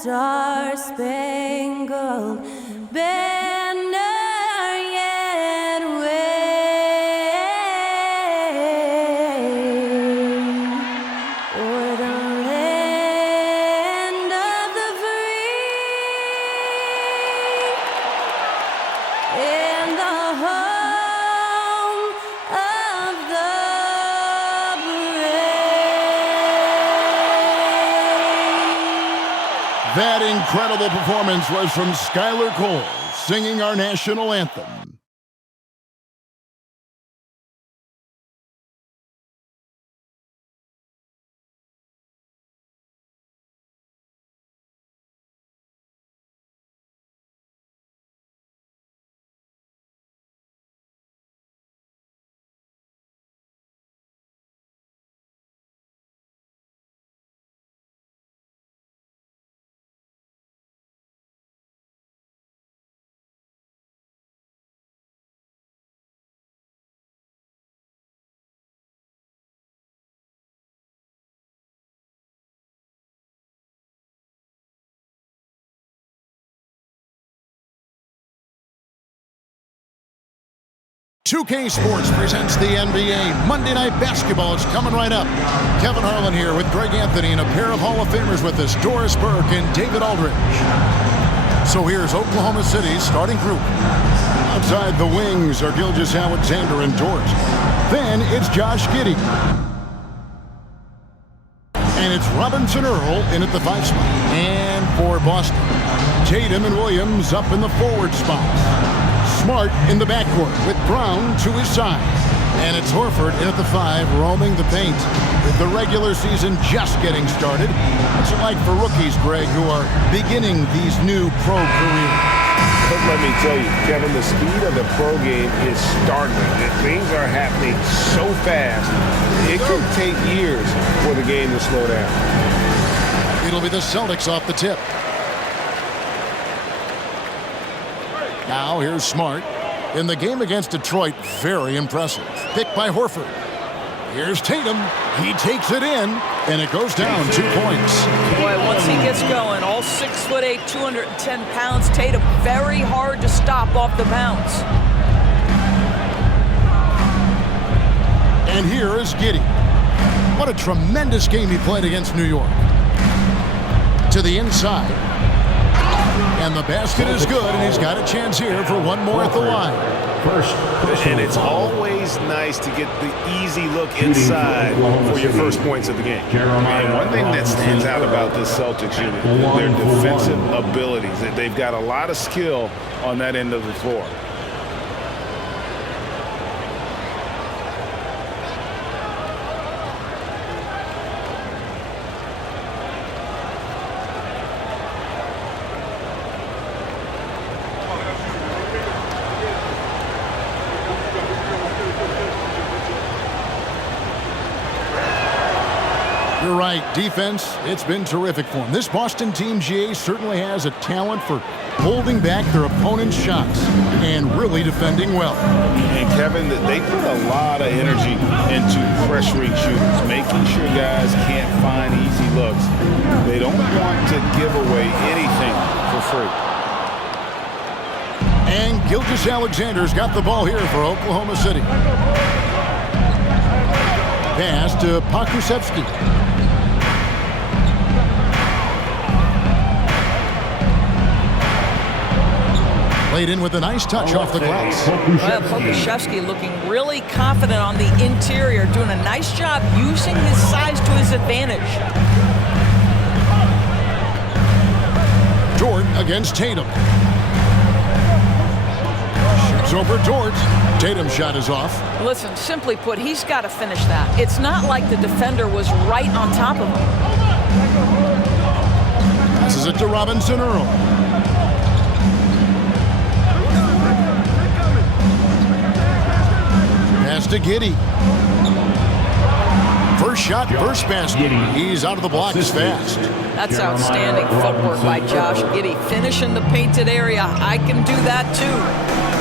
star-spangled banner yet wave o'er the land of the free and the home of the brave. That incredible performance was from Skylar Cole, singing our national anthem. .2K Sports presents the NBA. Monday Night Basketball is coming right up. Kevin Harlan here with Greg Anthony and a pair of Hall of Famers with us, Doris Burke and David Aldridge. So here's Oklahoma City's starting group. Outside the wings are Gilgeous-Alexander and Dort. Then it's Josh Giddey. And it's Robinson Earl in at the 5 spot. And for Boston, Tatum and Williams up in the forward spots. Smart in the backcourt with Brown to his side. And it's Horford in at the 5, roaming the paint. With the regular season just getting started, what's it like for rookies, Greg, who are beginning these new pro careers? But let me tell you, Kevin, the speed of the pro game is startling. Things are happening so fast, it could take years for the game to slow down. It'll be the Celtics off the tip. Now here's Smart. In the game against Detroit, very impressive. Picked by Horford. Here's Tatum. He takes it in, and it goes down 2 points. Boy, once he gets going, all 6'8", 210 pounds, Tatum very hard to stop off the bounce. And here is Giddey. What a tremendous game he played against New York. To the inside. And the basket is good, and he's got a chance here for one more at the line. And it's always nice to get the easy look inside for your first points of the game. And one thing that stands out about this Celtics unit is their defensive abilities. They've got a lot of skill on that end of the floor. You're right. Defense, it's been terrific for him. This Boston team, GA, certainly has a talent for holding back their opponent's shots and really defending well. And Kevin, they put a lot of energy into pressuring shooters, making sure guys can't find easy looks. They don't want to give away anything for free. And Gilgeous-Alexander's got the ball here for Oklahoma City. Pass to Pokusevski. Played in with a nice touch off the glass. Well, Pokusevski looking really confident on the interior, doing a nice job using his size to his advantage. Dort against Tatum. Shoots over Dort. Tatum's shot is off. Listen, simply put, he's got to finish that. It's not like the defender was right on top of him. Passes it to Robinson Earl. Pass to Giddey. First shot, first basket. He's out of the blocks fast. That's outstanding footwork by Josh Giddey. Finishing the painted area. I can do that too.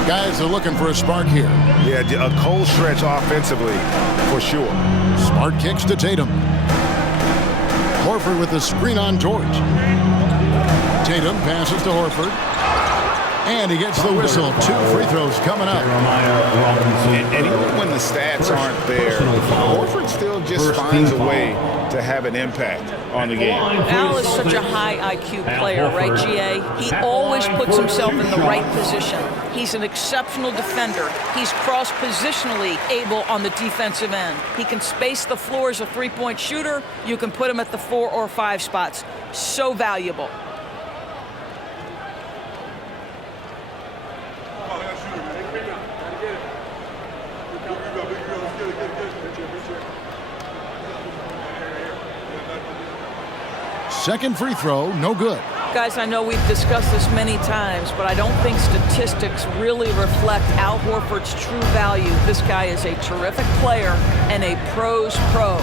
Guys are looking for a spark here. Yeah, a cold stretch offensively, for sure. Smart kicks to Tatum. Horford with the screen on Dort. Tatum passes to Horford. And he gets the whistle. 2 free throws coming up. And even when the stats aren't there, Horford still just finds a way to have an impact on the game. Al is such a high IQ player, right, GA? He always puts himself in the right position. He's an exceptional defender. He's cross-positionally able on the defensive end. He can space the floor as a three-point shooter. You can put him at the 4 or 5 spots. So valuable. Second free throw, no good. Guys, I know we've discussed this many times, but I don't think statistics really reflect Al Horford's true value. This guy is a terrific player and a pro's pro.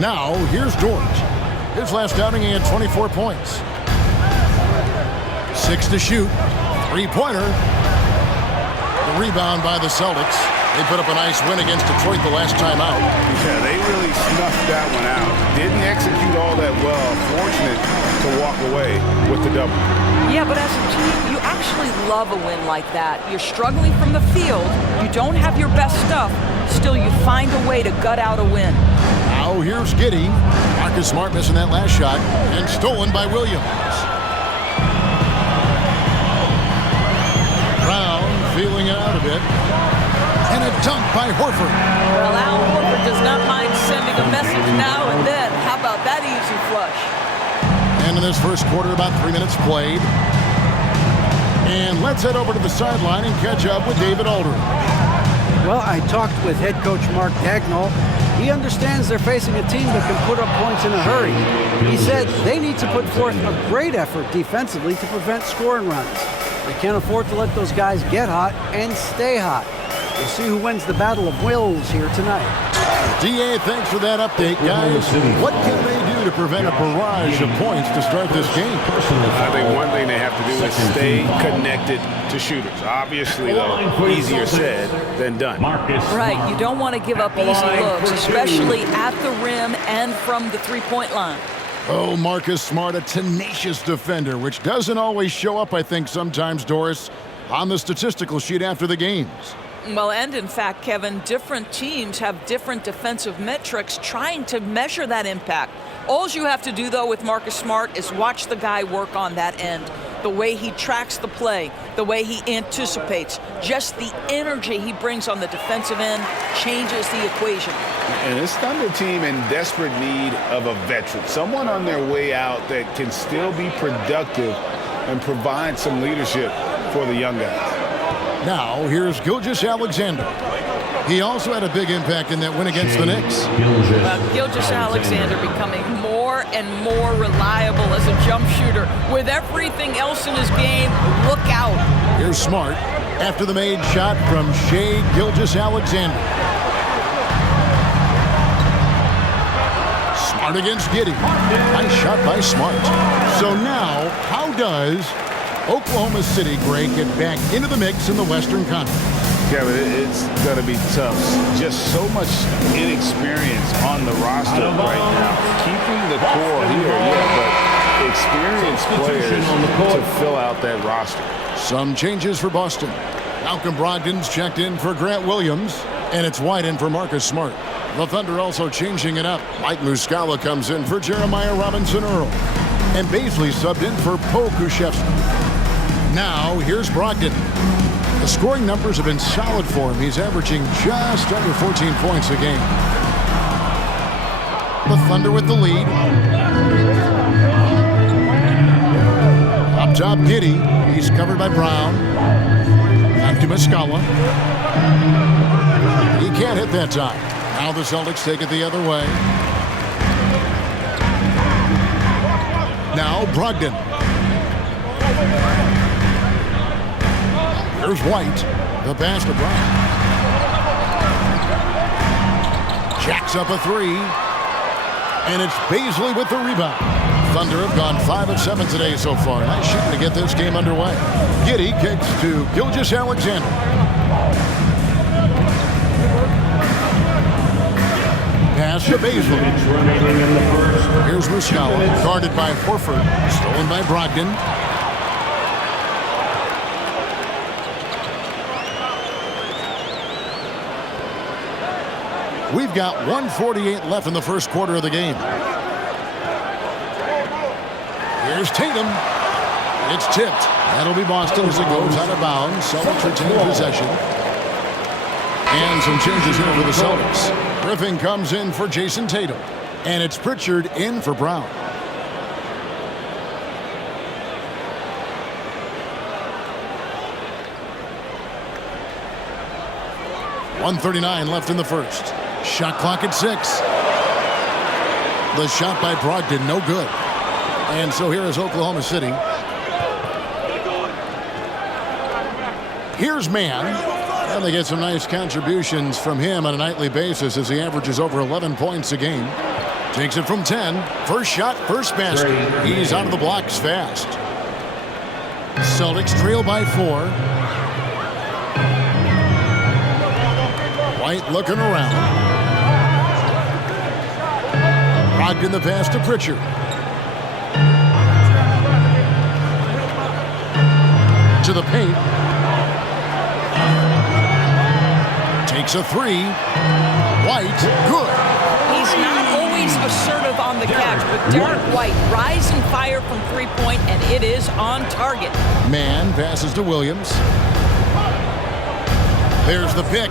Now, here's George. His last outing, he had 24 points. 6 to shoot. Three-pointer. The rebound by the Celtics. They put up a nice win against Detroit the last time out. Yeah, they really snuffed that one out. Didn't execute all that well. Fortunate to walk away with the double. Yeah, but as a team, you actually love a win like that. You're struggling from the field. You don't have your best stuff. Still, you find a way to gut out a win. Now here's Giddey. Marcus Smart missing that last shot. And stolen by Williams. Brown feeling it out a bit. And a dunk by Horford. Well, Al Horford does not mind sending a message now and then. How about that easy flush? And in this first quarter, about 3 minutes played. And let's head over to the sideline and catch up with David Aldridge. Well, I talked with head coach Mark Dagnall. He understands they're facing a team that can put up points in a hurry. He said they need to put forth a great effort defensively to prevent scoring runs. They can't afford to let those guys get hot and stay hot. We'll see who wins the battle of wills here tonight. DA, thanks for that update, guys. What can they do to prevent a barrage of points to start this game? I think one thing they have to do is stay connected to shooters. Obviously, though, easier said than done. Right, you don't want to give up easy looks, especially at the rim and from the three-point line. Oh, Marcus Smart, a tenacious defender, which doesn't always show up, I think, sometimes, Doris, on the statistical sheet after the games. Well, and in fact, Kevin, different teams have different defensive metrics trying to measure that impact. All you have to do, though, with Marcus Smart is watch the guy work on that end. The way he tracks the play, the way he anticipates, just the energy he brings on the defensive end changes the equation. And this Thunder team in desperate need of a veteran, someone on their way out that can still be productive and provide some leadership for the young guys. Now, here's Gilgeous-Alexander. He also had a big impact in that win against the Knicks. Gilgeous-Alexander becoming more and more reliable as a jump shooter. With everything else in his game, look out. Here's Smart after the made shot from Shai Gilgeous-Alexander. Smart against Giddey. Nice shot by Smart. So now, how does Oklahoma City, Greg, get back into the mix in the Western Conference? Kevin, it's going to be tough. Just so much inexperience on the roster right now. Keeping the core here, but experienced players to fill out that roster. Some changes for Boston. Malcolm Brogdon's checked in for Grant Williams, and it's White in for Marcus Smart. The Thunder also changing it up. Mike Muscala comes in for Jeremiah Robinson-Earl. And Baisley subbed in for Poe Kushevsky. Now, here's Brogdon. The scoring numbers have been solid for him. He's averaging just under 14 points a game. The Thunder with the lead. Up top, Giddey. He's covered by Brown. Back to Muscala. He can't hit that time. Now the Celtics take it the other way. Now Brogdon. Here's White. The pass to Brown. Jacks up a three. And it's Baisley with the rebound. Thunder have gone 5 of 7 today so far. Nice shooting to get this game underway. Giddey kicks to Gilgeous-Alexander. Pass pass to Baszler. Here's Ruskawa, guarded by Horford, stolen by Brogdon. We've got 1:48 left in the first quarter of the game. Here's Tatum. It's tipped. That'll be Boston as it goes out of bounds. Celtics retain possession. And some changes here for the Celtics. Griffin comes in for Jason Tatum. And it's Pritchard in for Brown. .139 left in the first. Shot clock at 6. The shot by Brogdon, no good. And so here is Oklahoma City. Here's Mann. And they get some nice contributions from him on a nightly basis as he averages over 11 points a game. Takes it from 10. First shot, first basket. He's out of the blocks fast. Celtics trail by 4. White looking around. Brogdon the pass to Pritchard. To the paint. Takes a 3. White, good. He's not always assertive on the catch, but Derek White rise and fire from three-point, and it is on target. Mann passes to Williams. There's the pick.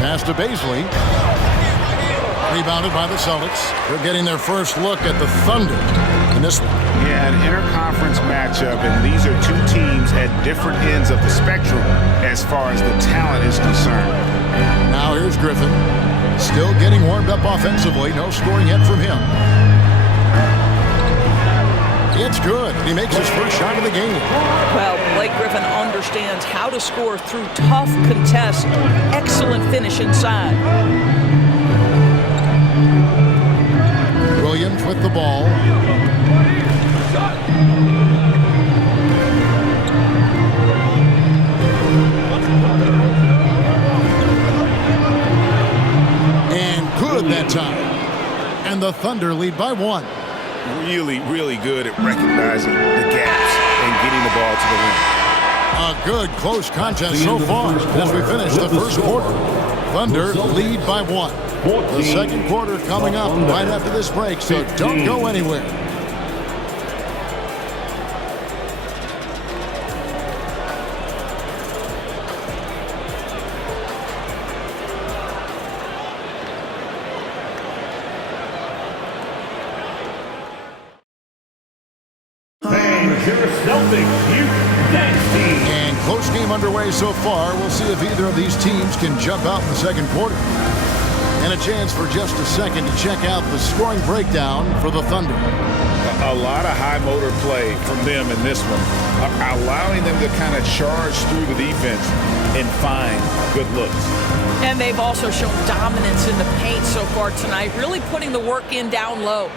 Pass to Baszler. Rebounded by the Celtics. They're getting their first look at the Thunder in this one. Yeah, an interconference matchup, and these are two teams at different ends of the spectrum as far as the talent is concerned. Now here's Griffin. Still getting warmed up offensively. No scoring yet from him. It's good. He makes his first shot of the game. Well, Blake Griffin understands how to score through tough contests. Excellent finish inside. Williams with the ball. And good that time. And the Thunder lead by 1. Really, really good at recognizing the gaps and getting the ball to the rim. A good close contest so far as we finish the first quarter. Thunder lead by 1. The second quarter coming up right after this break, so don't go anywhere. And close game underway so far. We'll see if either of these teams can jump out in the second quarter. And a chance for just a second to check out the scoring breakdown for the Thunder. A lot of high motor play from them in this one, allowing them to kind of charge through the defense and find good looks. And they've also shown dominance in the paint so far tonight, really putting the work in down low.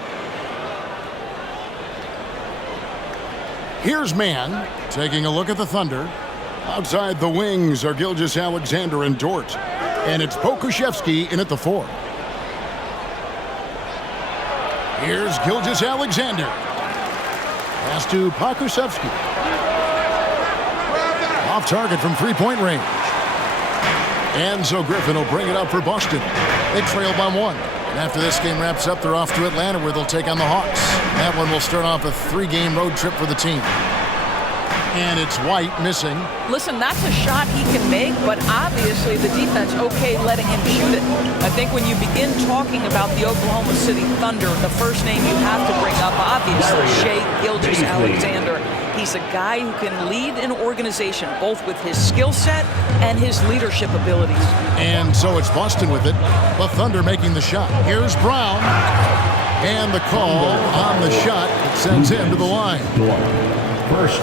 Here's Mann taking a look at the Thunder. Outside the wings are Gilgeous-Alexander and Dort. And it's Pokusevski in at the 4. Here's Gilgeous-Alexander. Pass to Pokusevski. Off target from three-point range. And so Griffin will bring it up for Boston. They trail by 1. And after this game wraps up, they're off to Atlanta where they'll take on the Hawks. That one will start off a 3-game road trip for the team. And it's White missing. Listen, that's a shot he can make, but obviously the defense okay letting him shoot it. I think when you begin talking about the Oklahoma City Thunder, the first name you have to bring up, obviously, Shai Gilgeous-Alexander. He's a guy who can lead an organization, both with his skill set and his leadership abilities. And so it's Boston with it. The Thunder making the shot. Here's Brown. And the call on the shot sends him to the line.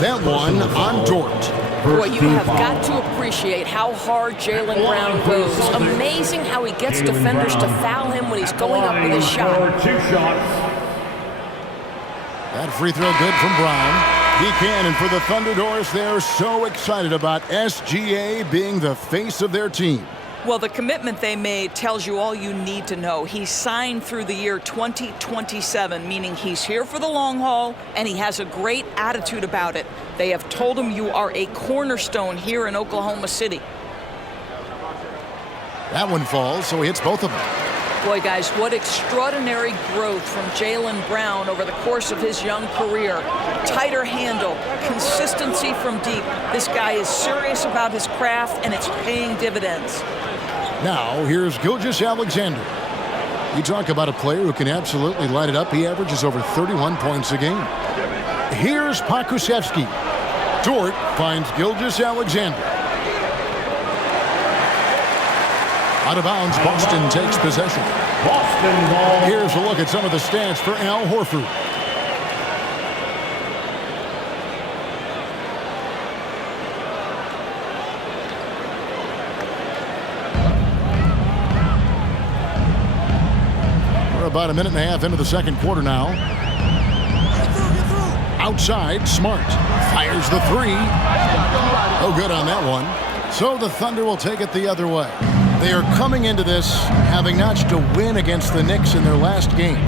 That one on Dort. Boy, you have got to appreciate how hard Jaylen Brown goes. Amazing how he gets defenders to foul him when he's going up with his shot. That free throw good from Brown. Buchanan for the Thunder Doors. They're so excited about SGA being the face of their team. Well, the commitment they made tells you all you need to know. He's signed through the year 2027, meaning he's here for the long haul, and he has a great attitude about it. They have told him you are a cornerstone here in Oklahoma City. That one falls, so he hits both of them. Boy, guys, what extraordinary growth from Jaylen Brown over the course of his young career. Tighter handle, consistency from deep. This guy is serious about his craft, and it's paying dividends. Now, here's Gilgeous-Alexander. You talk about a player who can absolutely light it up. He averages over 31 points a game. Here's Pokusevski. Dort finds Gilgeous-Alexander. Out of bounds, Boston takes possession. Boston ball. Here's a look at some of the stats for Al Horford. We're about a minute and a half into the second quarter now. Outside, Smart fires the three. Oh, good on that one. So the Thunder will take it the other way. They are coming into this having notched a win against the Knicks in their last game.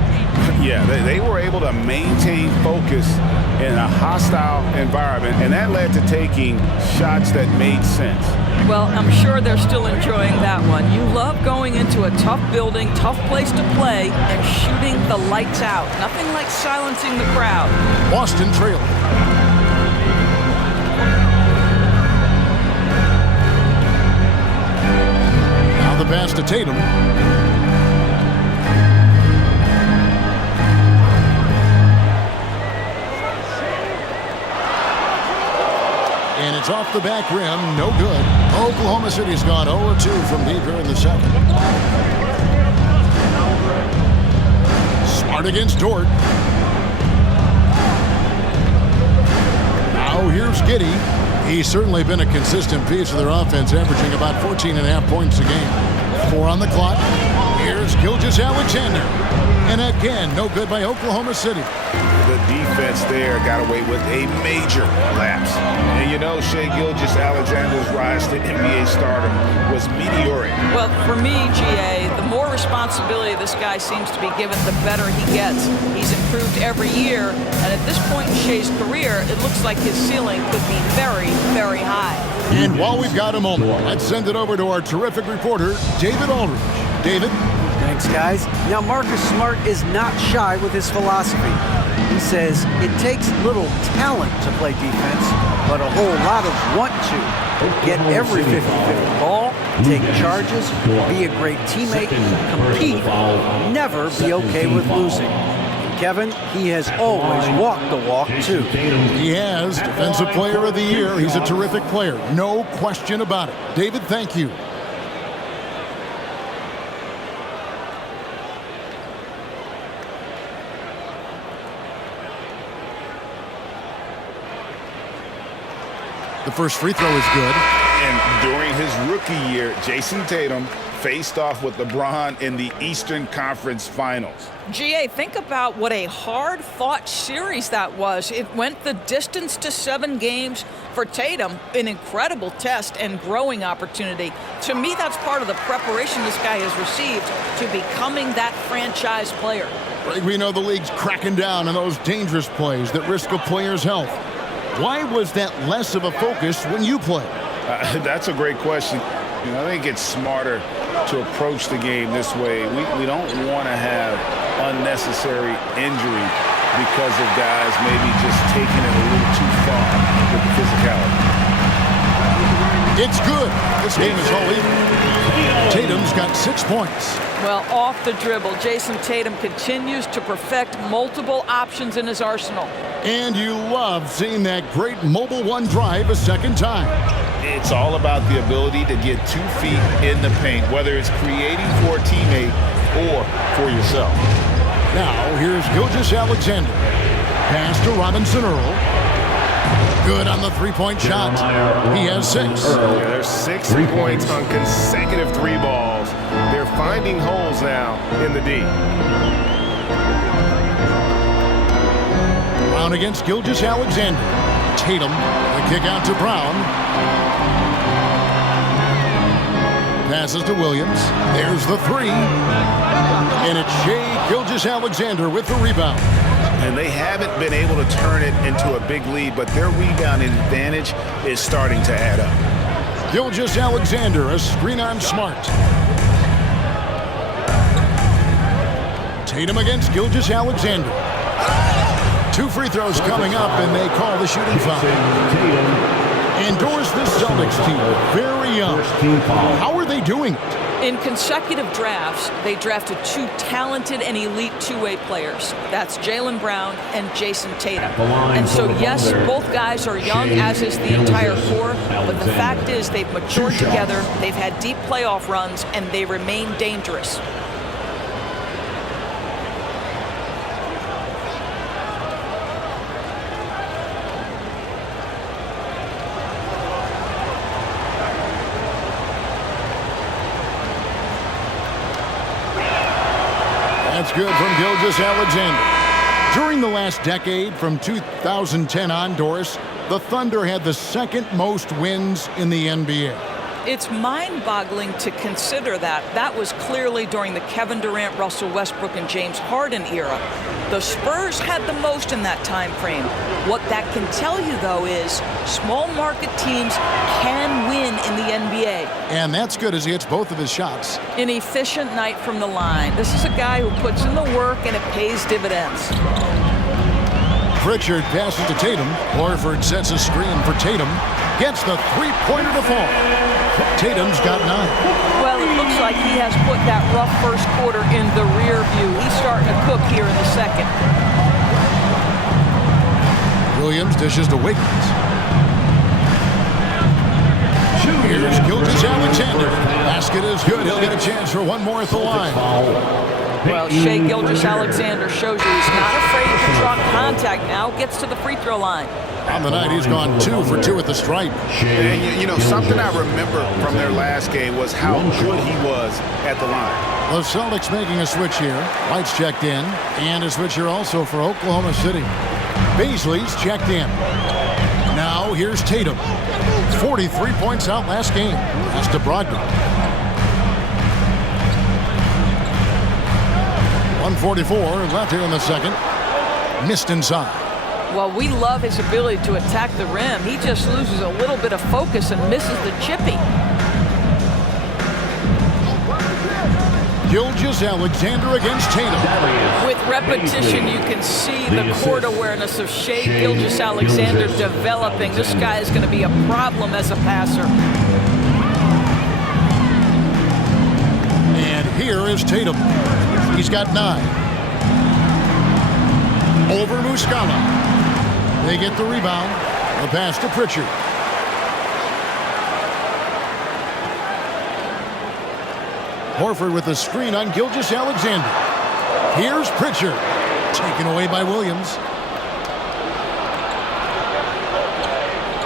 Yeah, they were able to maintain focus in a hostile environment, and that led to taking shots that made sense. Well, I'm sure they're still enjoying that one. You love going into a tough building, tough place to play, and shooting the lights out. Nothing like silencing the crowd. Boston trailing. Now the pass to Tatum. And it's off the back rim, no good. Oklahoma City's gone 0-2 from deep here in the second. Smart against Dort. Now here's Giddey. He's certainly been a consistent piece of their offense, averaging about 14.5 points a game. 4 on the clock. Here's Gilgeous-Alexander. And again, no good by Oklahoma City. The defense there got away with a major lapse. And you know, Shai Gilgeous-Alexander's rise to NBA stardom was meteoric. Well, for me, GA, the more responsibility this guy seems to be given, the better he gets. He's improved every year, and at this point in Shai's career, it looks like his ceiling could be very, very high. And while we've got a moment, let's send it over to our terrific reporter, David Aldridge. David? Thanks, guys. Now, Marcus Smart is not shy with his philosophy. He says it takes little talent to play defense, but a whole lot of want to. Get every 50-50 ball, take charges, be a great teammate, compete, never be okay with losing. And Kevin, he has always walked the walk, too. He has. Defensive Player of the Year. He's a terrific player. No question about it. David, thank you. The first free throw is good. And during his rookie year, Jason Tatum faced off with LeBron in the Eastern Conference Finals. GA, think about what a hard-fought series that was. It went the distance to 7 games. For Tatum, an incredible test and growing opportunity. To me, that's part of the preparation this guy has received to becoming that franchise player. We know the league's cracking down on those dangerous plays that risk a player's health. Why was that less of a focus when you play? That's a great question. You know, I think it's smarter to approach the game this way. We don't want to have unnecessary injury because of guys maybe just taking it a little too far with the physicality. It's good. This game is all even. Tatum's got 6 points. Well, off the dribble, Jason Tatum continues to perfect multiple options in his arsenal. And you love seeing that great mobile one drive a second time. It's all about the ability to get 2 feet in the paint, whether it's creating for a teammate or for yourself. Now, here's Gilgeous-Alexander. Pass to Robinson Earl. Good on the three-point shot. He has 6. Yeah, there's 6 points on consecutive 3 balls. They're finding holes now in the D. Brown against Gilgeous-Alexander. Tatum, the kick out to Brown. Passes to Williams. There's the three. And it's Shai Gilgeous-Alexander with the rebound. And they haven't been able to turn it into a big lead, but their rebounding advantage is starting to add up. Gilgeous-Alexander, a screen on Smart. Tatum against Gilgeous-Alexander. 2 free throws coming up, and they call the shooting foul. Endorse this Celtics team, very young. How are they doing it? In consecutive drafts, they drafted 2 talented and elite two-way players. That's Jaylen Brown and Jason Tatum. And so, yes, both guys are young, as is the entire core, but the fact is they've matured together, they've had deep playoff runs, and they remain dangerous. That's good from Gilgeous-Alexander. During the last decade, from 2010 on, Doris, the Thunder had the 2nd most wins in the NBA. It's mind-boggling to consider that. That was clearly during the Kevin Durant, Russell Westbrook, and James Harden era. The Spurs had the most in that time frame. What that can tell you, though, is small market teams can win in the NBA. And that's good as he hits both of his shots. An efficient night from the line. This is a guy who puts in the work and it pays dividends. Pritchard passes to Tatum. Horford sets a screen for Tatum. Gets the three-pointer to fall. Tatum's got 9. Well, it looks like he has put that rough first quarter in the rear view. He's starting to cook here in the second. Williams dishes to Wiggins. Here's Gilgeous-Alexander. Basket is good. He'll get a chance for one more at the line. Well, Shai Gilgeous-Alexander shows you he's not afraid to draw contact now. Gets to the free throw line. On the night, he's gone 2 for 2 at the stripe. And you know, something I remember from their last game was how good he was at the line. The Celtics making a switch here. White's checked in. And a switch here also for Oklahoma City. Baisley's checked in. Now here's Tatum. 43 points out last game. That's to Brogdon. 1:44 left here in the second. Missed inside. Well, we love his ability to attack the rim. He just loses a little bit of focus and misses the chippy. Gilgeous-Alexander against Tatum. With repetition, you can see the court awareness of Shai Gilgeous-Alexander developing. This guy is going to be a problem as a passer. And here is Tatum. He's got 9. Over Muscala. They get the rebound. The pass to Pritchard. Horford with the screen on Gilgeous-Alexander. Here's Pritchard. Taken away by Williams.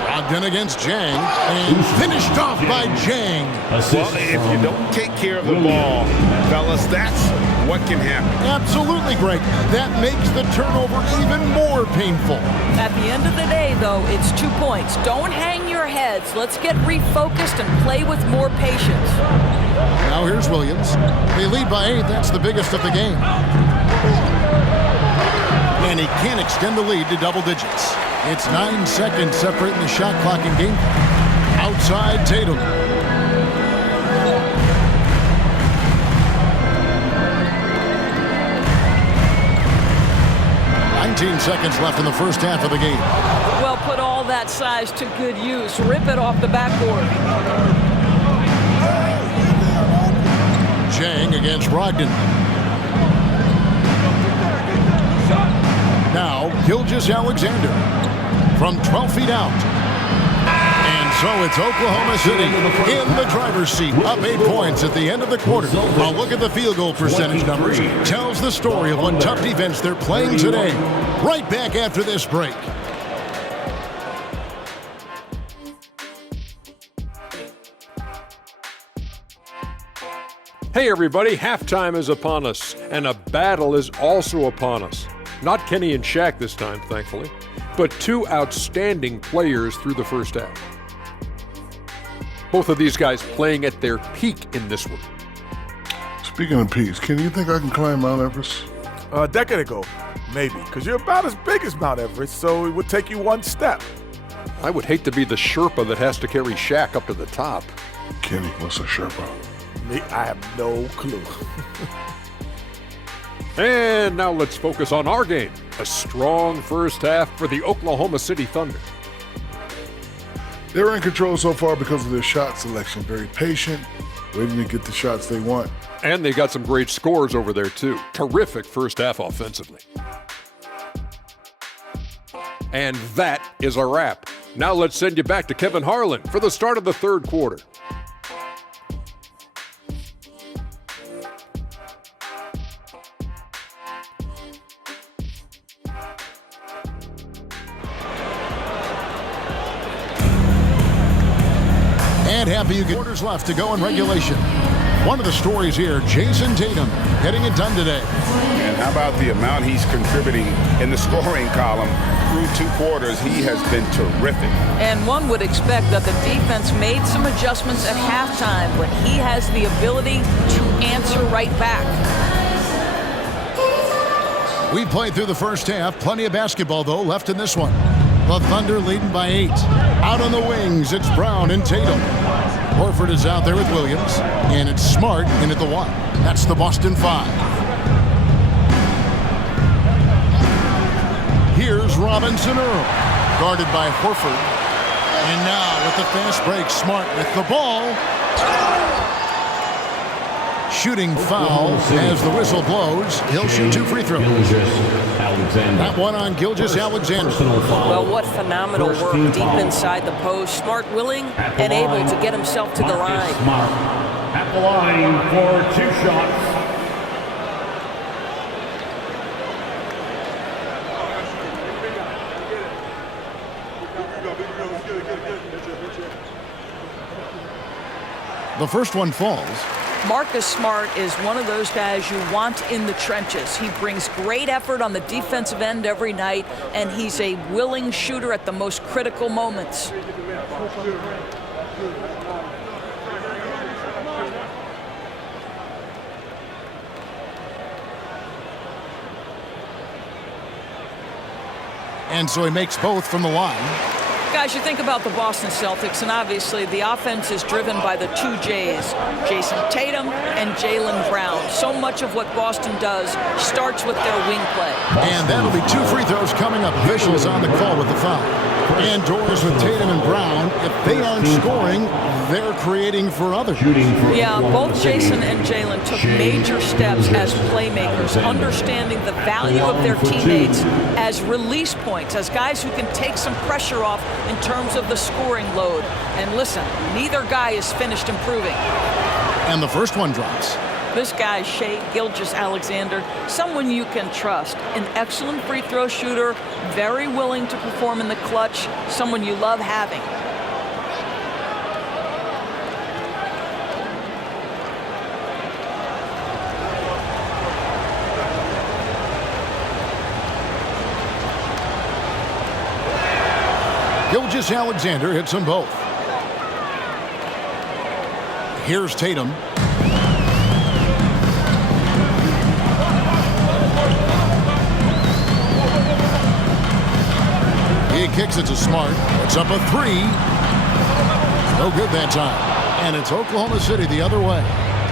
Brogdon against Jang. And finished off by Jang. Well, if you don't take care of the ball, fellas, that's what can happen. Absolutely, Greg. That makes the turnover even more painful. At the end of the day, though, it's 2 points. Don't hang your heads. Let's get refocused and play with more patience. Now here's Williams. They lead by 8. That's the biggest of the game. And he can extend the lead to double digits. It's 9 seconds separating the shot clock and game. Outside Tatum. Seconds left in the first half of the game. Well, put all that size to good use. Rip it off the backboard. Jang against Brogdon. Now, Gilgeous-Alexander from 12 feet out. And so it's Oklahoma City in the driver's seat, up 8 points at the end of the quarter. A look at the field goal percentage numbers tells the story of what tough defense they're playing today. Right back after this break. Hey everybody, halftime is upon us, and a battle is also upon us. Not Kenny and Shaq this time, thankfully, but 2 outstanding players through the first half. Both of these guys playing at their peak in this one. Speaking of peaks, Kenny, you think I can climb Mount Everest? A decade ago, maybe, because you're about as big as Mount Everest, so it would take you one step. I would hate to be the Sherpa that has to carry Shaq up to the top. Kenny, what's a Sherpa? Me, I have no clue. And now let's focus on our game. A strong first half for the Oklahoma City Thunder. They're in control so far because of their shot selection. Very patient, waiting to get the shots they want. And they got some great scores over there, too. Terrific first half offensively. And that is a wrap. Now let's send you back to Kevin Harlan for the start of the third quarter. And happy you get quarters left to go in regulation. One of the stories here, Jason Tatum getting it done today. And how about the amount he's contributing in the scoring column? Through 2 quarters, he has been terrific. And one would expect that the defense made some adjustments at halftime, but he has the ability to answer right back. We played through the first half. Plenty of basketball, though, left in this one. The Thunder leading by 8. Out on the wings, it's Brown and Tatum. Horford is out there with Williams, and it's Smart in at the 1. That's the Boston 5. Here's Robinson Earl, guarded by Horford. And now with the fast break, Smart with the ball. Shooting foul as the whistle blows. He'll shoot 2 free throws. That one on Gilgeous-Alexander. Well, what phenomenal work deep inside the post. Smart, willing, and able to get himself to the line. Smart at the line for 2 shots. The first one falls. Marcus Smart is one of those guys you want in the trenches. He brings great effort on the defensive end every night, and he's a willing shooter at the most critical moments. And so he makes both from the line. Guys, you think about the Boston Celtics, and obviously the offense is driven by the 2 J's, Jason Tatum and Jaylen Brown. So much of what Boston does starts with their wing play. And that'll be 2 free throws coming up. Officials on the call with the foul. And doors with Tatum and Brown. If they aren't scoring, they're creating for others. Yeah, both Jason and Jaylen took major steps as playmakers, understanding the value of their teammates as release points, as guys who can take some pressure off in terms of the scoring load. And listen, neither guy is finished improving. And the first one drops. This guy, Shai Gilgeous-Alexander, someone you can trust. An excellent free throw shooter, very willing to perform in the clutch, someone you love having. Gilgeous-Alexander hits them both. Here's Tatum. He kicks it to Smart. It's up a 3. No good that time. And it's Oklahoma City the other way.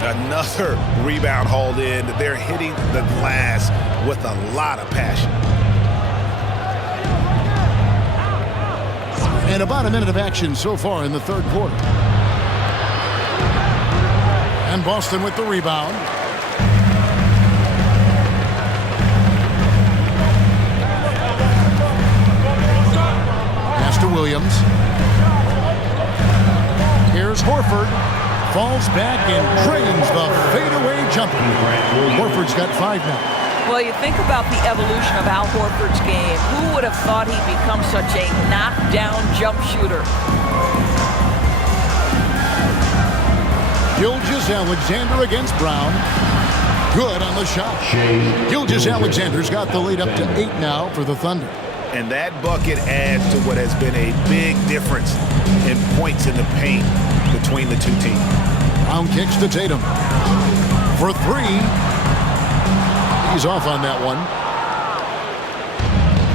Another rebound hauled in. They're hitting the glass with a lot of passion. And about a minute of action so far in the third quarter. And Boston with the rebound. Pass to Williams. Here's Horford. Falls back and drains the fadeaway jumper. Horford's got 5 now. Well, you think about the evolution of Al Horford's game. Who would have thought he'd become such a knockdown jump shooter? Gilgeous-Alexander against Brown. Good on the shot. Gilgeous-Alexander's got the lead up to 8 now for the Thunder. And that bucket adds to what has been a big difference in points in the paint between the two teams. Brown kicks to Tatum. For three. He's off on that one.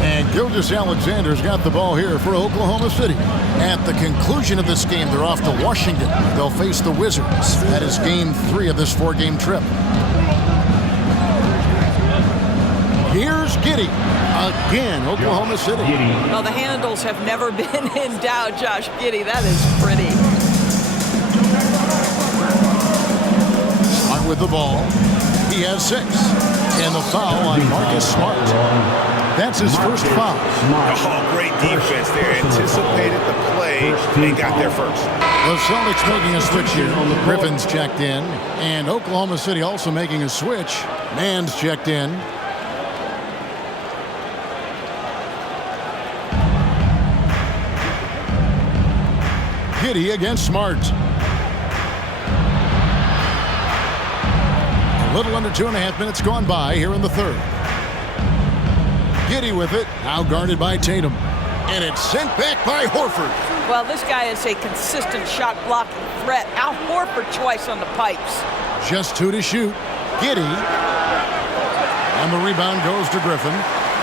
And Gilgeous-Alexander's got the ball here for Oklahoma City. At the conclusion of this game, they're off to Washington. They'll face the Wizards. That is game 3 of this 4-game trip. Here's Giddey. Again, Oklahoma City. Well, the handles have never been in doubt, Josh Giddey. That is pretty. Smart with the ball. He has 6. And the foul on Marcus Smart. That's his first foul. Oh, great defense there. Anticipated the play and got there first. The Celtics making a switch here. Griffin's checked in. And Oklahoma City also making a switch. Mann's checked in. Giddey against Smart. A little under 2.5 minutes gone by here in the third. Giddey with it, now guarded by Tatum. And it's sent back by Horford. Well, this guy is a consistent shot blocking threat. Al Horford twice on the pipes. Just 2 to shoot. Giddey. And the rebound goes to Griffin.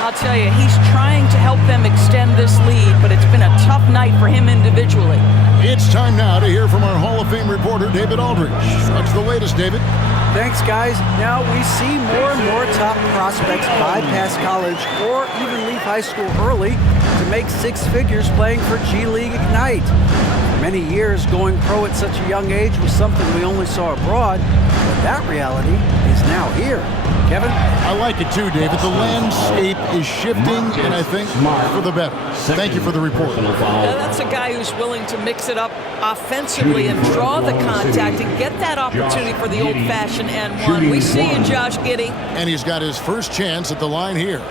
I'll tell you, he's trying to help them extend this lead, but it's been a tough night for him individually. It's time now to hear from our Hall of Fame reporter, David Aldridge. What's the latest, David? Thanks, guys. Now we see more and more top prospects bypass college or even leave high school early to make 6 figures playing for G League Ignite. For many years, going pro at such a young age was something we only saw abroad, but that reality is now here. Kevin? I like it too, David. The landscape is shifting, and I think for the better. Thank you for the report. That's a guy who's willing to mix it up offensively and draw the contact and get that opportunity for the old-fashioned N1. We see you, Josh Giddey. And he's got his first chance at the line here.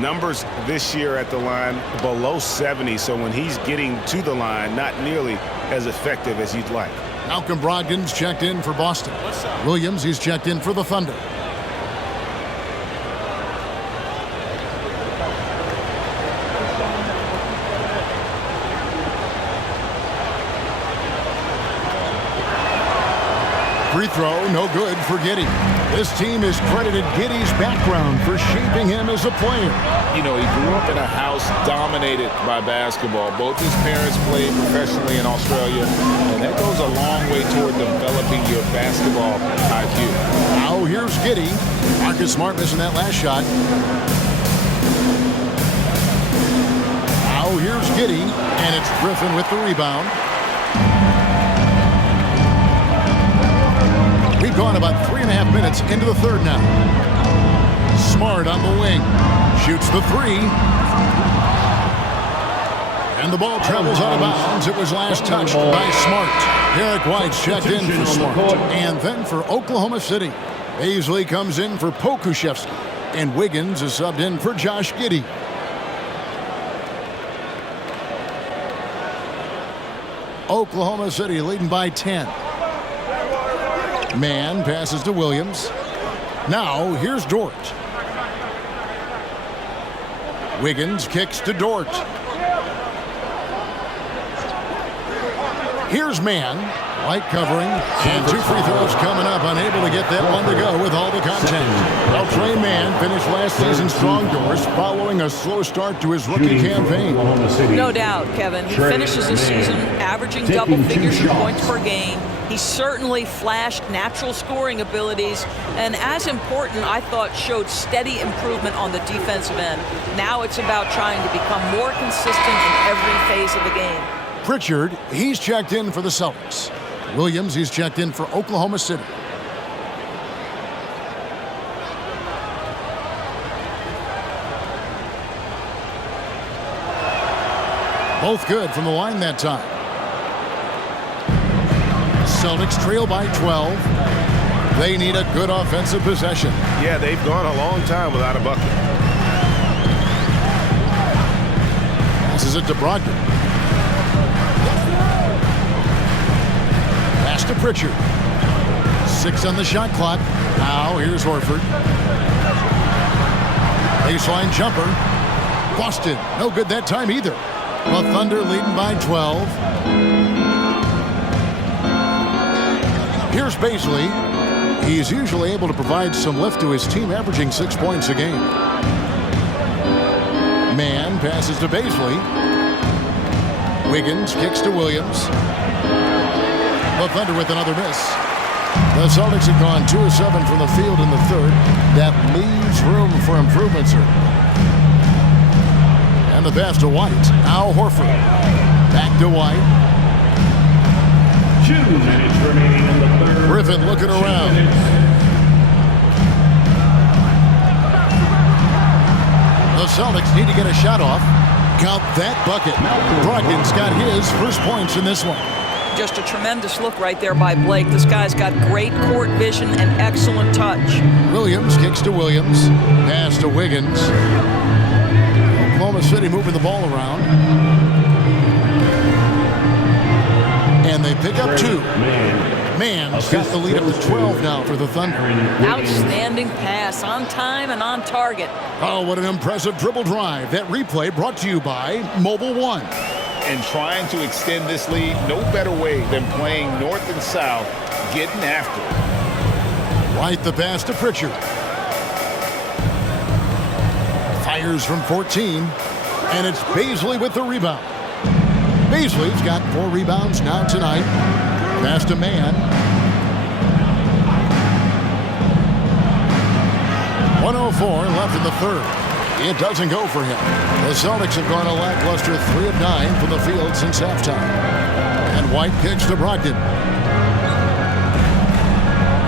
Numbers this year at the line below 70, so when he's getting to the line, not nearly as effective as you'd like. Malcolm Brogdon's checked in for Boston. Williams, he's checked in for the Thunder. Free throw, no good for Giddey. This team has credited Giddey's background for shaping him as a player. You know, he grew up in a house dominated by basketball. Both his parents played professionally in Australia, and that goes a long way toward developing your basketball IQ. Now here's Giddey. Marcus Smart missing that last shot. Now here's Giddey, and it's Griffin with the rebound. We've gone about 3.5 minutes into the third now. Smart on the wing. Shoots the 3. And the ball travels out of bounds. It was last touched by Smart. Derek White's checked in for Smart. And then for Oklahoma City, Beasley comes in for Pokuševski. And Wiggins is subbed in for Josh Giddey. Oklahoma City leading by 10. Mann passes to Williams. Now here's Dort. Wiggins kicks to Dort. Here's Mann. White covering. And 2 free throws coming up. Unable to get that one to go with all the contact. Well, Trey Mann finished last season strong doors following a slow start to his rookie campaign. No doubt, Kevin. He finishes the season averaging double figures in points per game. He certainly flashed natural scoring abilities, and as important, I thought, showed steady improvement on the defensive end. Now it's about trying to become more consistent in every phase of the game. Pritchard, he's checked in for the Celtics. Williams, he's checked in for Oklahoma City. Both good from the line that time. Celtics trail by 12. They need a good offensive possession. Yeah, they've gone a long time without a bucket. Passes it to Brogdon. Pass to Pritchard. 6 on the shot clock. Now here's Horford. Baseline jumper. Boston, no good that time either. The Thunder leading by 12. Here's Baisley. He's usually able to provide some lift to his team, averaging 6 points a game. Man passes to Baisley. Wiggins kicks to Williams. The Thunder with another miss. The Celtics have gone 2 of 7 from the field in the third. That leaves room for improvement, sir. And the pass to White. Al Horford. Back to White. 2 minutes remaining in the third. Griffin looking around. The Celtics need to get a shot off. Count that bucket. Brogdon's got his first points in this one. Just a tremendous look right there by Blake. This guy's got great court vision and excellent touch. Williams kicks to Williams. Pass to Wiggins. Oklahoma City moving the ball around. And they pick up 2. Mann's got the lead up to 12 now for the Thunder. Outstanding pass, on time and on target. Oh, what an impressive dribble drive. That replay brought to you by Mobile One. And trying to extend this lead, no better way than playing north and south, getting after it. Right the pass to Pritchard. Fires from 14. And it's Baisley with the rebound. Baisley's got 4 rebounds now tonight. Pass to Mann. 1:04 left in the third. It doesn't go for him. The Celtics have gone a lackluster 3 of 9 from the field since halftime. And White kicks to Brogdon.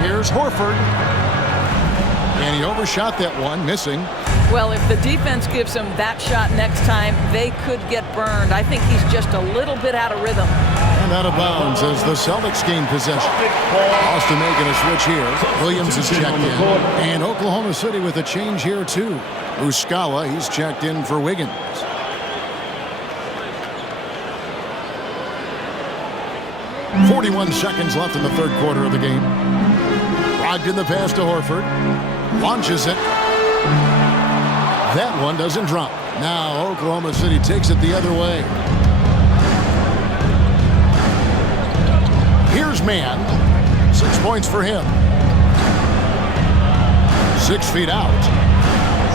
Here's Horford. And he overshot that one, missing. Well, if the defense gives him that shot next time, they could get burned. I think he's just a little bit out of rhythm. And out of bounds as the Celtics gain possession. Austin making a switch here. Williams is checked in. And Oklahoma City with a change here, too. Muscala, he's checked in for Wiggins. .41 seconds left in the third quarter of the game. Brogdon the pass to Horford. Launches it. That one doesn't drop. Now Oklahoma City takes it the other way. Here's Mann. 6 points for him. 6 feet out.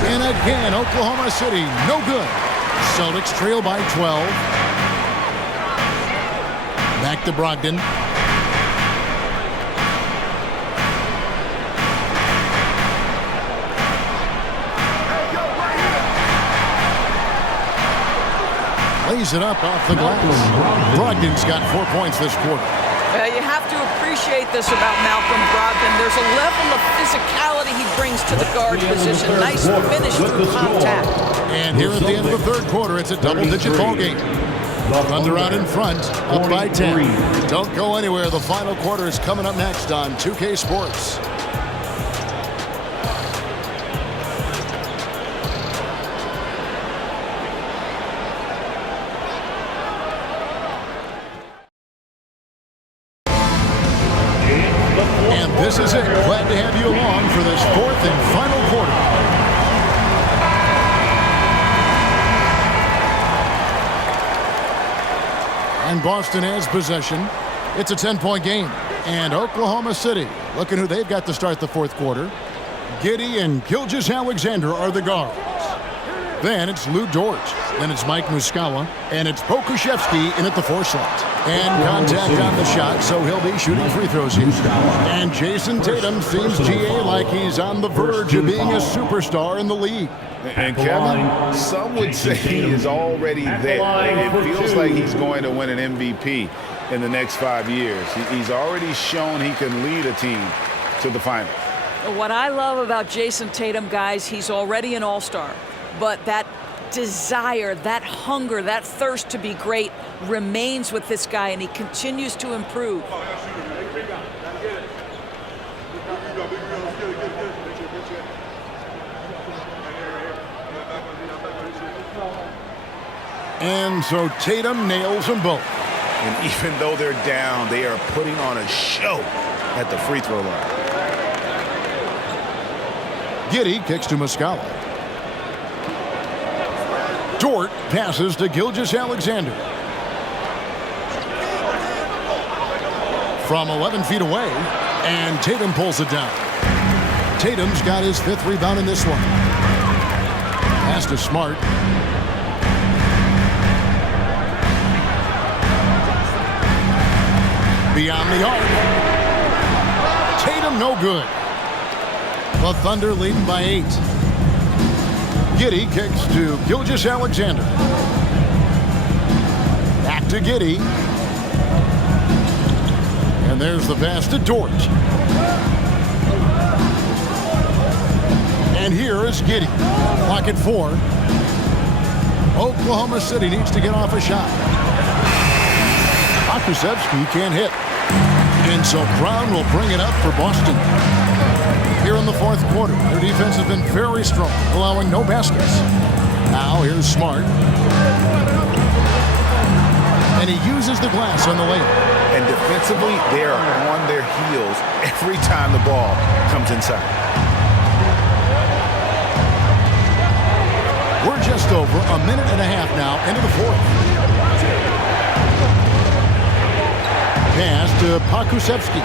And again, Oklahoma City, no good. Celtics trail by 12. Back to Brogdon. Lays it up off the glass. Brogdon's got 4 points this quarter. You have to appreciate this about Malcolm Brogdon. There's a level of physicality he brings to the guard position. Nice finish through contact. And here at the end of the third quarter, it's a double-digit ball game. Thunder out in front, up by 10. Don't go anywhere. The final quarter is coming up next on 2K Sports. This is it. Glad to have you along for this fourth and final quarter. And Boston has possession. It's a 10-point game. And Oklahoma City, looking who they've got to start the fourth quarter. Giddey and Gilgeous-Alexander are the guards. Then it's Lou Dort. Then it's Mike Muscala. And it's Pokusevski in at the 4 slot. And contact on the shot, so he'll be shooting free throws here. And Jason Tatum seems GA like he's on the verge of being a superstar in the league. And Kevin, some would say he is already there. It feels like he's going to win an MVP in the next 5 years. He's already shown he can lead a team to the finals. What I love about Jason Tatum, guys, he's already an all-star. But that desire, that hunger, that thirst to be great remains with this guy, and he continues to improve. And so Tatum nails them both. And even though they're down, they are putting on a show at the free throw line. Giddey kicks to Muscala. Dort passes to Gilgeous-Alexander. From 11 feet away, And Tatum pulls it down. Tatum's got his 5th rebound in this one. Pass to Smart. Beyond the arc. Tatum no good. The Thunder leading by 8. Giddey kicks to Gilgeous-Alexander. Back to Giddey. And there's the pass to Dort. And here is Giddey. Clock at 4. Oklahoma City needs to get off a shot. Pokusevski can't hit. And so Brown will bring it up for Boston. Here in the 4th quarter, their defense has been very strong, allowing no baskets. Now here's Smart. And he uses the glass on the layup. And defensively, they are on their heels every time the ball comes inside. We're just over a minute and a half now into the 4th. Pass to Pokusevski.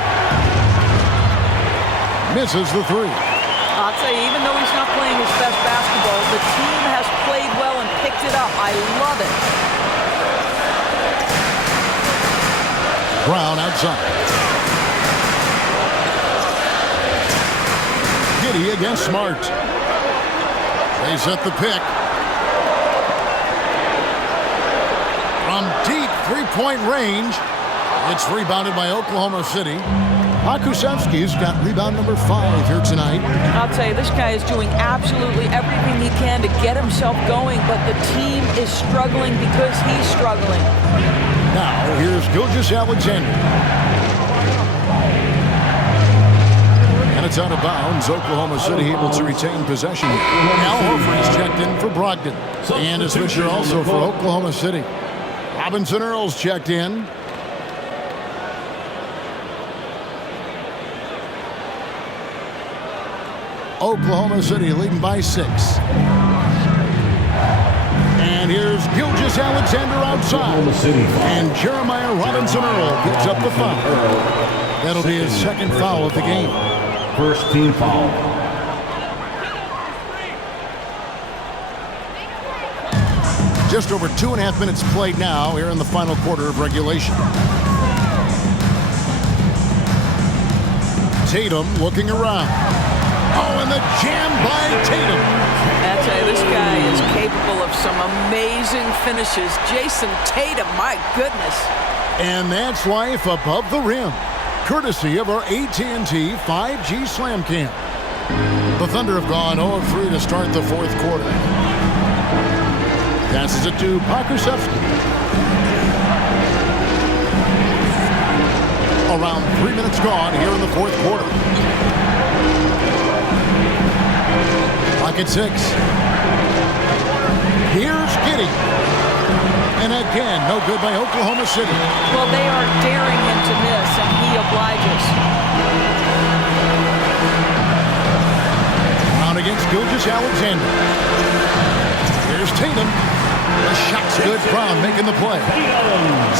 Misses the 3. I'll tell you, even though he's not playing his best basketball, the team has played well and picked it up. I love it. Brown outside. Giddey against Smart. They set the pick. From deep 3-point range, it's rebounded by Oklahoma City. Pokusevski's got rebound number 5 here tonight. I'll tell you, this guy is doing absolutely everything he can to get himself going, but the team is struggling because he's struggling. Now, here's Gilgeous-Alexander. And it's out of bounds. Oklahoma City able to retain possession. Al Horford's checked in for Brogdon. And a switcher also for Oklahoma City. Robinson Earls checked in. Oklahoma City leading by 6. And here's Gilgeous-Alexander outside. And Jeremiah Robinson Earl picks up the foul. That'll be his 2nd foul of the game. First team foul. Just over 2.5 minutes played now here in the final quarter of regulation. Tatum looking around. Oh, and the jam by Tatum. I tell you, this guy is capable of some amazing finishes. Jason Tatum, my goodness. And that's life above the rim, courtesy of our AT&T 5G Slam Cam. The Thunder have gone 0-3 to start the 4th quarter. Passes it to Pokusevski. Around 3 minutes gone here in the 4th quarter. Clock at 6. Here's Giddey. And again, no good by Oklahoma City. Well, they are daring him to miss, and he obliges. Brown against Gilgeous-Alexander. Here's Tatum. The shot's good. Brown making the play.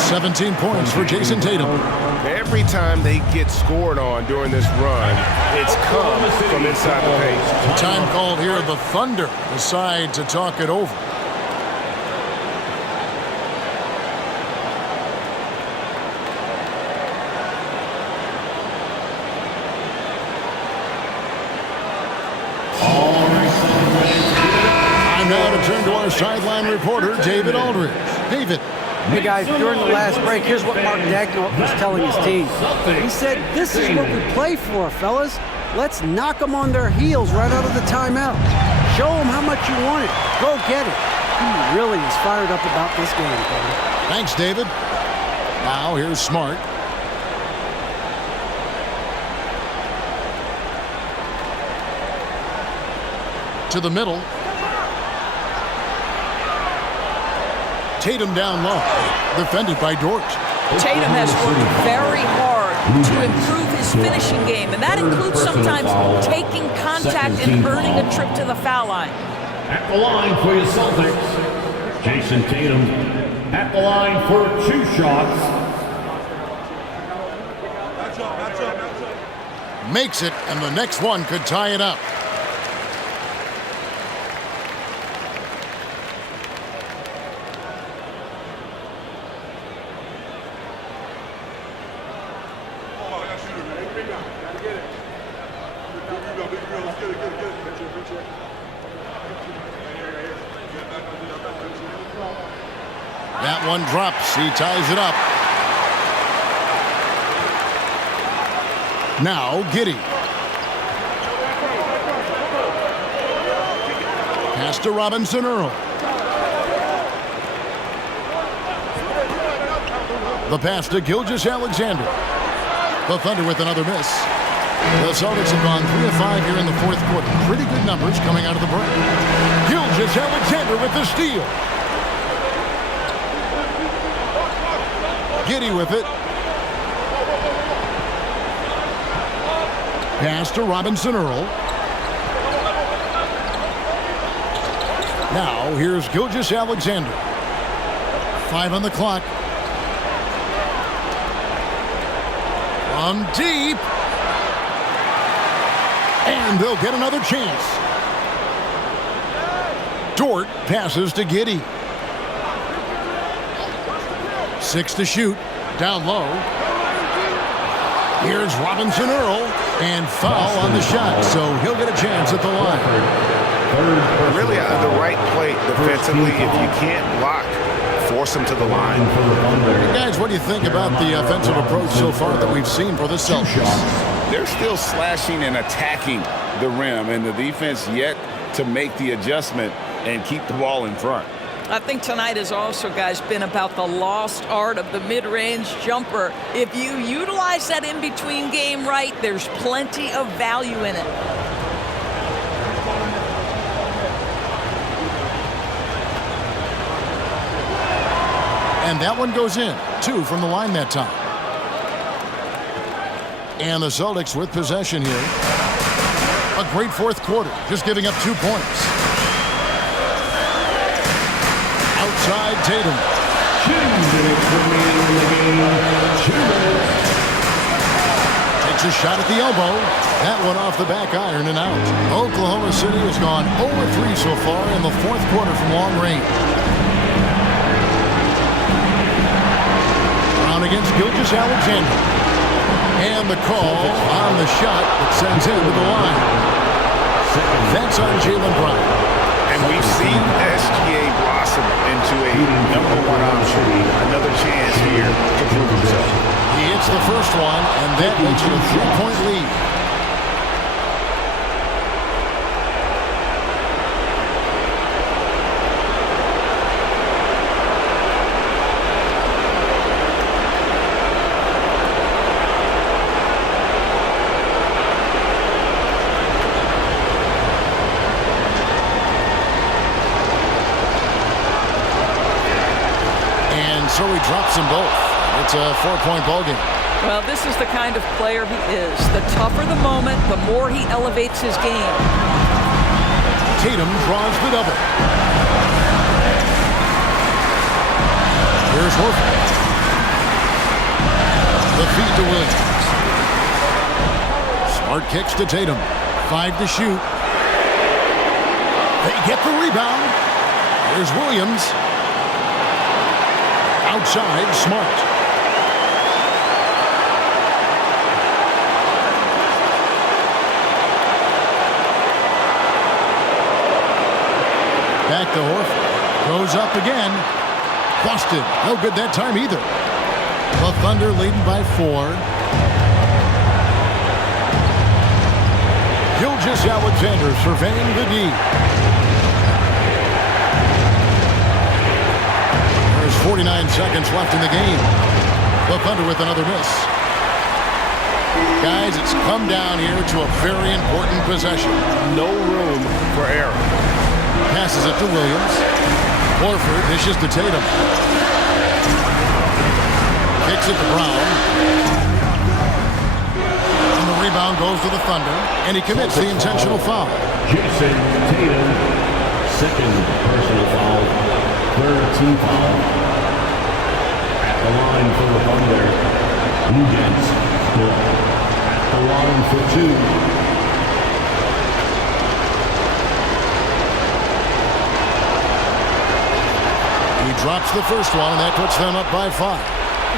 17 points for Jason Tatum. Every time they get scored on during this run, it's come from inside the paint. Time called here. The Thunder decide to talk it over. Now to turn to our sideline reporter, David Aldridge. David. Hey guys, during the last break, here's what Mark Dagnall was telling his team. He said, this is what we play for, fellas. Let's knock them on their heels right out of the timeout. Show them how much you want it. Go get it. He really is fired up about this game, Kevin. Thanks, David. Now here's Smart. To the middle. Tatum down low, defended by Dort. Tatum has worked very hard to improve his finishing game, and that includes sometimes taking contact and earning a trip to the foul line. At the line for your Celtics, Jason Tatum. At the line for 2 shots. makes it, and the next one could tie it up. That one drops. He ties it up. Now Giddey. Pass to Robinson Earl. The pass to Gilgeous-Alexander. The Thunder with another miss. The Celtics have gone 3 of 5 here in the fourth quarter. Pretty good numbers coming out of the break. Gilgeous-Alexander with the steal. Giddey with it. Pass to Robinson Earl. Now here's Gilgeous-Alexander. 5 on the clock. From deep. And they'll get another chance. Dort passes to Giddey. 6 to shoot. Down low. Here's Robinson Earl. And foul on the shot. So he'll get a chance at the line. Really the right play defensively. If you can't block, force him to the line. Guys, what do you think about the offensive approach so far that we've seen for the Celtics? They're still slashing and attacking the rim, and the defense yet to make the adjustment and keep the ball in front. I think tonight has also, guys, been about the lost art of the mid-range jumper. If you utilize that in-between game right, there's plenty of value in it. And that one goes in. 2 from the line that time. And the Celtics with possession here. A great fourth quarter, just giving up 2 points. Outside Tatum. 2 minutes remaining in the game. 2 minutes. Takes a shot at the elbow. That one off the back iron and out. Oklahoma City has gone 0-3 so far in the fourth quarter from long range. Brown against Gilgeous-Alexander. And the call on the shot that sends him to the line. That's on Jaylen Brown. And we've seen SGA blossom into a #1 option. Another chance here to prove himself. He hits the first one, and that makes it a 3-point lead. So he drops them both. It's a 4-point ballgame. Well, this is the kind of player he is. The tougher the moment, the more he elevates his game. Tatum draws the double. Here's Horford. The feed to Williams. Smart kicks to Tatum. 5 to shoot. They get the rebound. Here's Williams. Outside, Smart. Back to Horford. Goes up again. Busted. No good that time either. The Thunder leading by 4. Gilgeous-Alexander surveying the D. 49 seconds left in the game. The Thunder with another miss. Guys, it's come down here to a very important possession. No room for error. Passes it to Williams. Horford dishes to Tatum. Kicks it to Brown. And the rebound goes to the Thunder. And he commits the intentional foul. Jason Tatum, second personal foul, third team foul. At the line for the Thunder, Nugent. At the the line for 2. He drops the first one, and that puts them up by 5.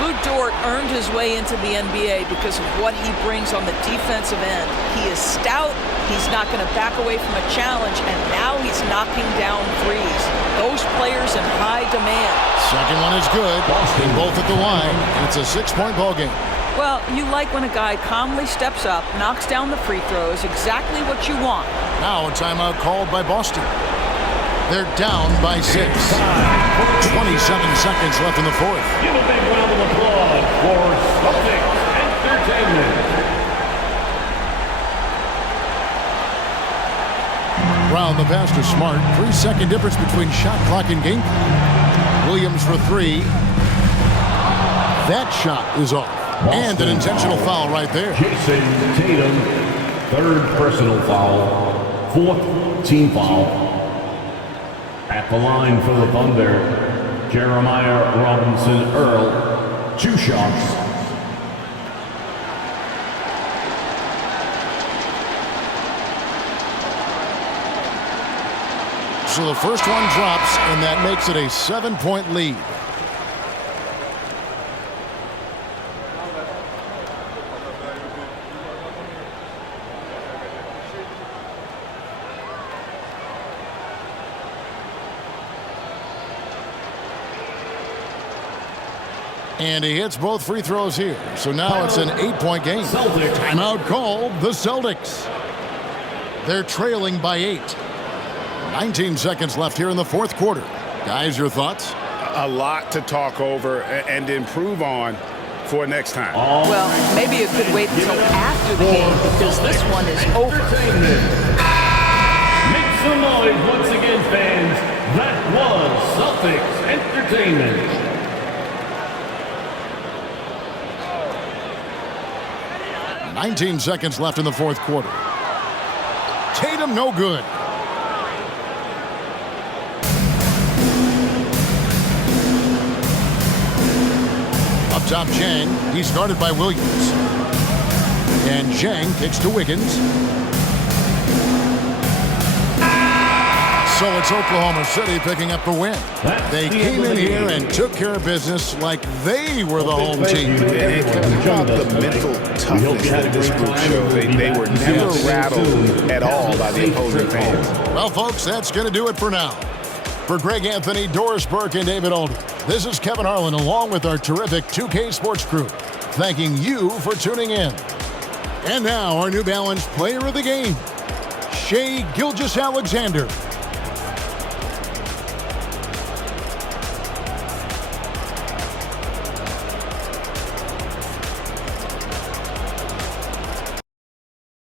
Lou Dort earned his way into the NBA because of what he brings on the defensive end. He is stout, he's not going to back away from a challenge, and now he's knocking down threes. Those players in high demand. Second one is good. Boston both at the line, and it's a 6-point ball game. Well, you like when a guy calmly steps up, knocks down the free throws, exactly what you want. Now a timeout called by Boston. They're down by 6. 27 seconds left in the fourth. Give a big round of applause for Celtics Entertainment. Brown the pass to Smart. 3-second difference between shot clock and game clock. Williams for 3. That shot is off. Boston And an intentional foul right there. Jason Tatum, 3rd personal foul, 4th team foul. At the line for the Thunder, Jeremiah Robinson Earl, 2 shots. So the first one drops, and that makes it a 7-point lead. And he hits both free throws here. So now it's an 8-point game. Celtics. Timeout called the Celtics. They're trailing by 8. 19 seconds left here in the fourth quarter. Guys, your thoughts? A lot to talk over and improve on for next time. Well, maybe it could wait until after the game because this one is over. Make some noise once again, fans. That was Celtics Entertainment. 19 seconds left in the fourth quarter. Tatum, no good. Up top, Zhang. He's guarded by Williams. And Zhang kicks to Wiggins. So it's Oklahoma City picking up the win. They came in here and took care of business like they were the home team. And think about the mental toughness that this group showed. They were never rattled at all by the opposing fans. Well, folks, that's going to do it for now. For Greg Anthony, Doris Burke, and David Alden, this is Kevin Harlan along with our terrific 2K Sports crew, thanking you for tuning in. And now our New Balance player of the game, Shai Gilgeous-Alexander.